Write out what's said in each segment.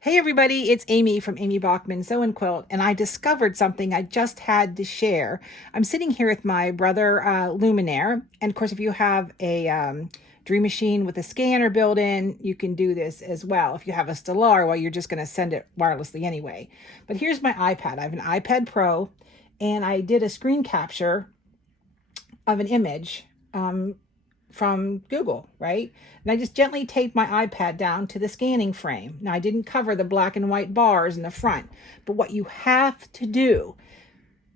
Hey everybody, it's Amy from AmyBaughmanSewandQuilt, and I discovered something I just had to share. I'm sitting here with my brother, Luminaire, and of course if you have a Dream Machine with a scanner built in, you can do this as well. If you have a Stellar, well, you're just going to send it wirelessly anyway. But here's my iPad. I have an iPad Pro, and I did a screen capture of an image from Google, right? And I just gently taped my iPad down to the scanning frame. Now, I didn't cover the black and white bars in the front, but what you have to do,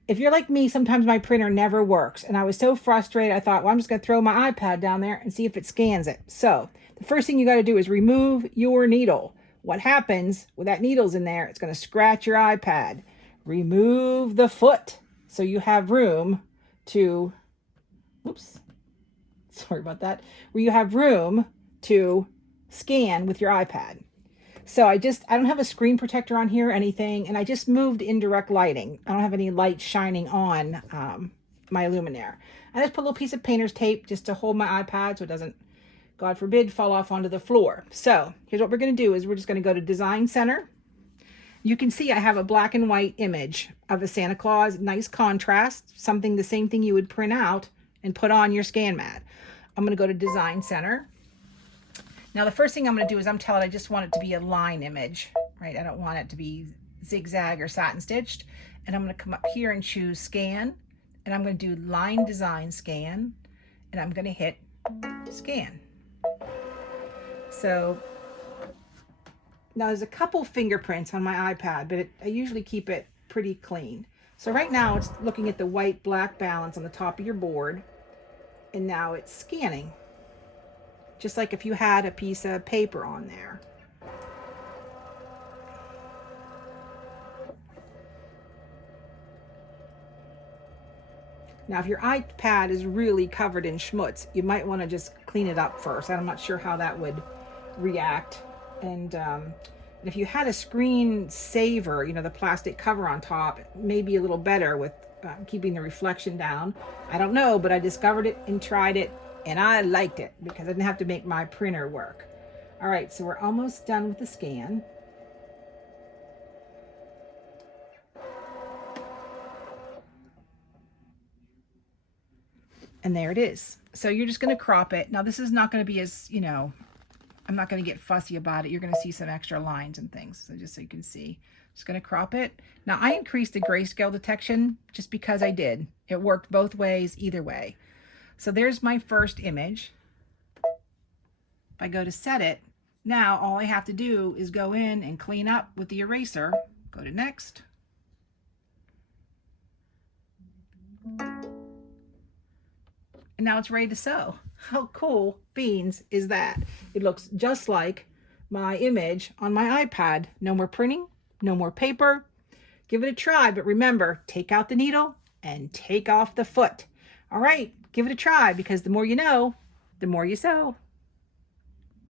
if you're like me, sometimes my printer never works, and I was so frustrated, I thought, well, I'm just going to throw my iPad down there and see if it scans it. So the first thing you got to do is remove your needle. What happens with that needle's in there, it's going to scratch your iPad. Remove the foot so you have room to, oops, sorry about that, where you have room to scan with your iPad. So I don't have a screen protector on here or anything, and I just moved indirect lighting. I don't have any light shining on my Luminaire. I just put a little piece of painter's tape just to hold my iPad so it doesn't, God forbid, fall off onto the floor. So here's what we're going to do is we're just going to go to Design Center. You can see I have a black and white image of a Santa Claus, nice contrast, the same thing you would print out and put on your scan mat. I'm going to go to Design Center. Now the first thing I'm going to do is I just want it to be a line image, right? I don't want it to be zigzag or satin stitched. And I'm going to come up here and choose Scan. And I'm going to do Line Design Scan. And I'm going to hit Scan. So now there's a couple fingerprints on my iPad, but I usually keep it pretty clean. So right now it's looking at the white-black balance on the top of your board. And now it's scanning, just like if you had a piece of paper on there. Now, if your iPad is really covered in schmutz, you might want to just clean it up first. I'm not sure how that would react. And if you had a screen saver, you know, the plastic cover on top, maybe a little better with keeping the reflection down. I don't know, but I discovered it and tried it, and I liked it because I didn't have to make my printer work. All right, so we're almost done with the scan. And there it is. So you're just going to crop it. Now this is not going to be as, you know, I'm not going to get fussy about it. You're going to see some extra lines and things. So just so you can see, just going to crop it. Now I increased the grayscale detection just because I did. It worked both ways, either way. So there's my first image. If I go to set it, now all I have to do is go in and clean up with the eraser. Go to next. And now it's ready to sew. How cool beans is that? It looks just like my image on my iPad. No more printing, no more paper. Give it a try, but remember, take out the needle and take off the foot. All right, give it a try, because the more you know, the more you sew.